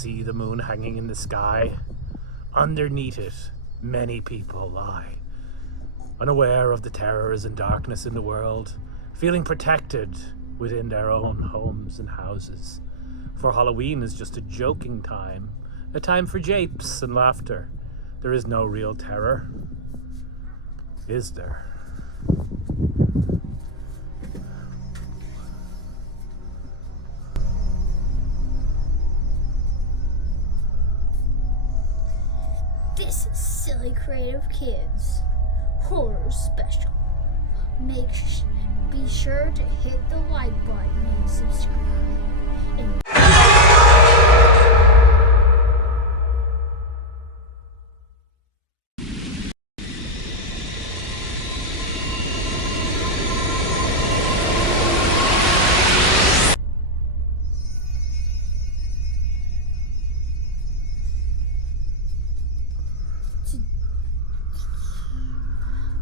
see the moon hanging in the sky? Underneath it, many people lie, unaware of the terrors and darkness in the world, feeling protected within their own homes and houses. For Halloween is just a joking time, a time for japes and laughter. There is no real terror, is there? This is Silly Creative Kids Horror Special. Be sure to hit the like button and subscribe.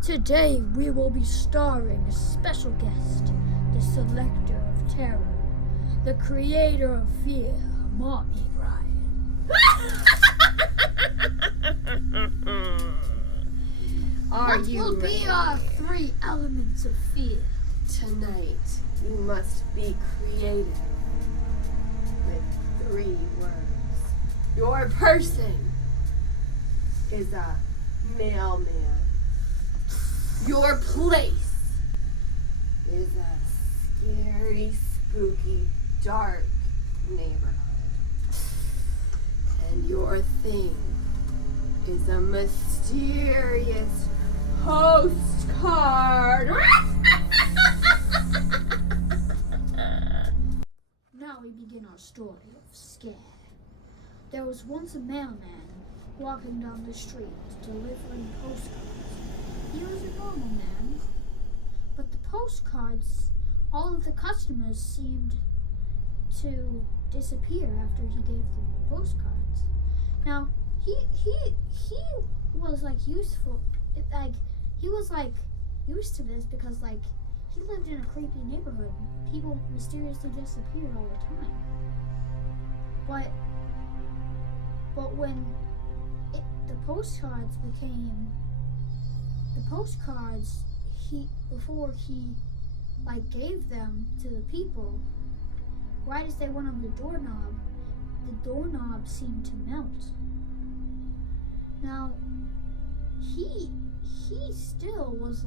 Today we will be starring a special guest, the selector of terror, the creator of fear, Mommy Ryan. What will be our 3 elements of fear? Tonight, you must be creative with 3 words. Your person is a mailman. Your place is a scary, spooky, dark neighborhood. And your thing is a mysterious postcard. Now we begin our story of scare. There was once a mailman walking down the street delivering postcards. He was a normal man, but the postcards, all of the customers seemed to disappear after he gave them the postcards. Now, he was useful, he was used to this because he lived in a creepy neighborhood. People mysteriously disappeared all the time. But when the postcards, before he gave them to the people, right as they went on the doorknob seemed to melt. Now, he still was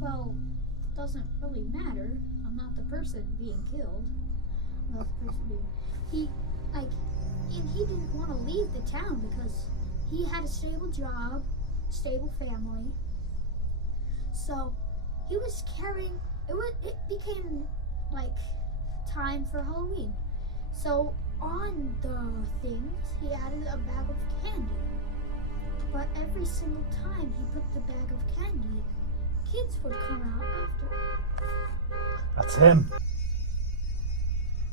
well, doesn't really matter. I'm not the person being killed. I'm not the person being... and he didn't want to leave the town because he had a stable job, stable family. So he was carrying, it became time for Halloween. So on the things, he added a bag of candy. But every single time he put the bag of candy, kids would come out after. That's him.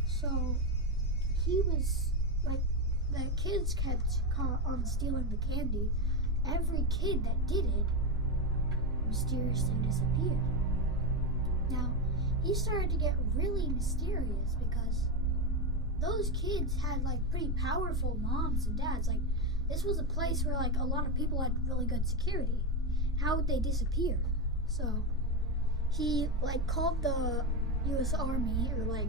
So he was the kids kept on stealing the candy. Every kid that did it mysteriously disappeared. Now, he started to get really mysterious because those kids had pretty powerful moms and dads. This was a place where a lot of people had really good security. How would they disappear? So he called the US Army or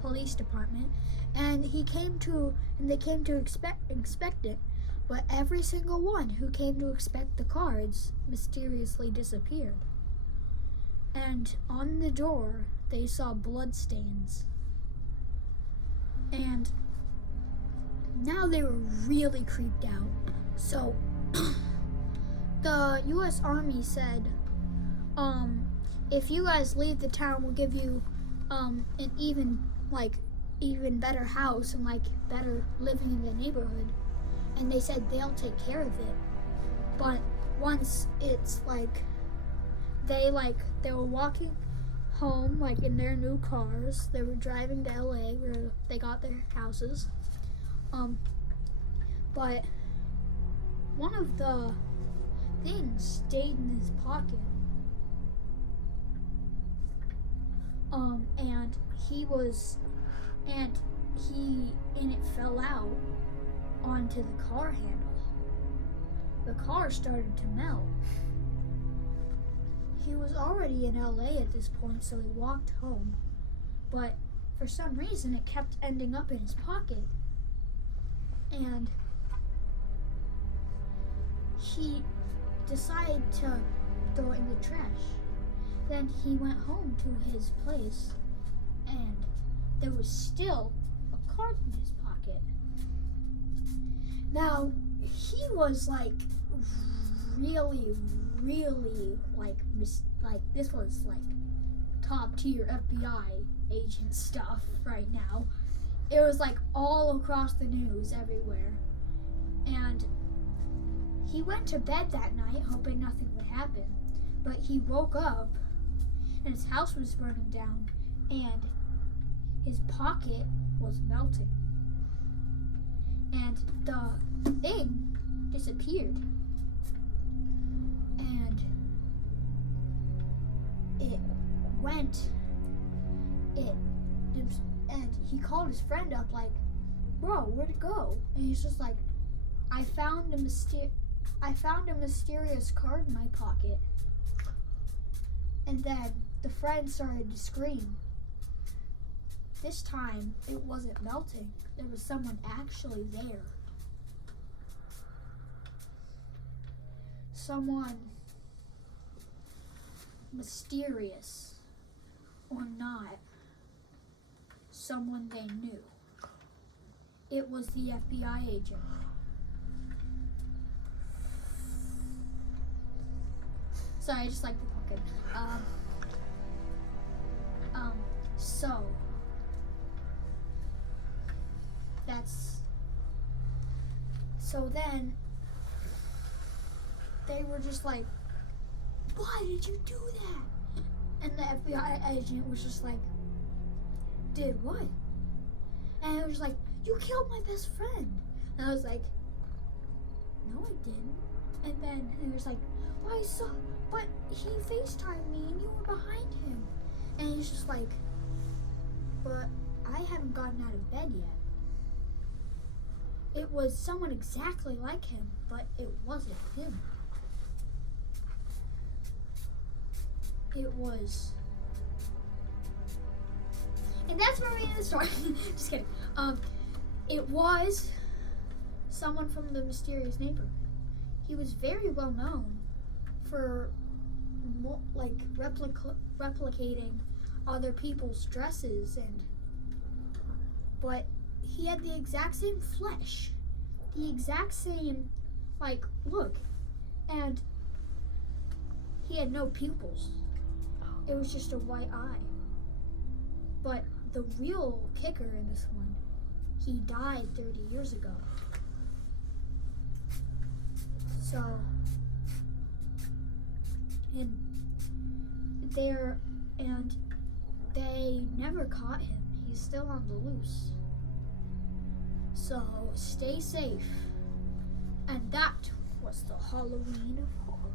police department, and they came to inspect it. But every single one who came to inspect the cards mysteriously disappeared. And on the door, they saw bloodstains. And now they were really creeped out. So the US Army said, if you guys leave the town, we'll give you an even better house and better living in the neighborhood. And they said they'll take care of it. But once it's they were walking home in their new cars. They were driving to LA where they got their houses. But one of the things stayed in his pocket. And it fell out onto the car handle. The car started to melt. He was already in LA at this point, so he walked home. But for some reason, it kept ending up in his pocket. And he decided to throw it in the trash. Then he went home to his place, and there was still a card in his pocket. Now, he was like really this was like top tier FBI agent stuff right now. It was like all across the news everywhere. And he went to bed that night hoping nothing would happen. But he woke up and his house was burning down and his pocket was melting. And the thing disappeared. And and he called his friend up like, bro, where'd it go? And he's just like, I found a mysterious card in my pocket. And then the friend started to scream. This time it wasn't melting. There was someone actually there. Someone mysterious or not. Someone they knew. It was the FBI agent. Sorry, I just like the pumpkin. So then they were just like, why did you do that? And the FBI agent was just like, did what? And it was like, you killed my best friend. And I was like, no, I didn't. And then it was like, well, I saw, but he FaceTimed me and you were behind him. And he's just like, but I haven't gotten out of bed yet. It was someone exactly like him, but it wasn't him. It was, and that's where we end the story. Just kidding. It was someone from the mysterious neighborhood. He was very well known for replicating other people's dresses, but he had the exact same flesh, the exact same look, and he had no pupils. It was just a white eye. But the real kicker in this one, he died 30 years ago. So, and they never caught him. He's still on the loose. So, stay safe. And that was the Halloween horror.